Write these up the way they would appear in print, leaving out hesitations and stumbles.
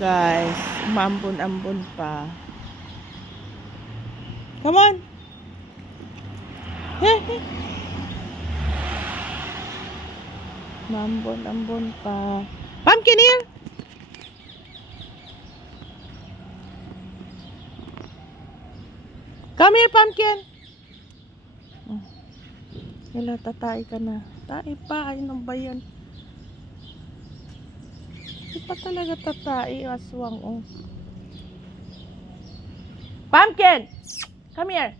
Guys, umambon-ambon pa. Come on. Umambon-ambon pa. Pumpkin here. Come here, pumpkin. Wala, tatay ka na. Tatay pa, ayun ba yan? Hindi pa talaga tatay, aswang, oh. Pumpkin! Come here!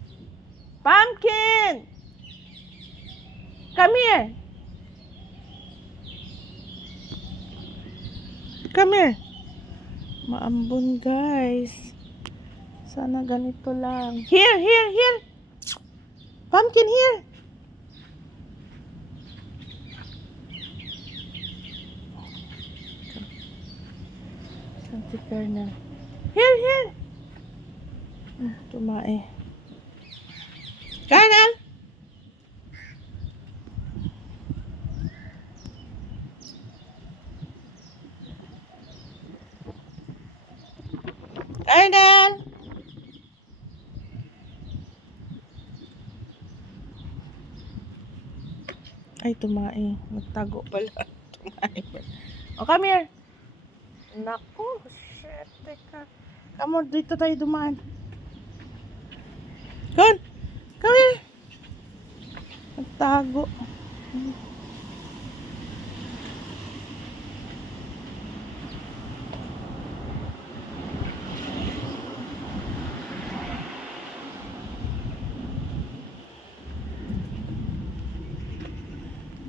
Pumpkin! Come here! Come here! Maambon, guys. Sana ganito lang. Here, here, here! Pumpkin, here! Saan si Kernel? Here, here! Tumae. Kernel! Kernel! Ay, tumae. Nagtago pala. Tumae pala. Oh, come here. Naku, shit. Teka. Come on, dito tayo dumaan. Come here. Nagtago.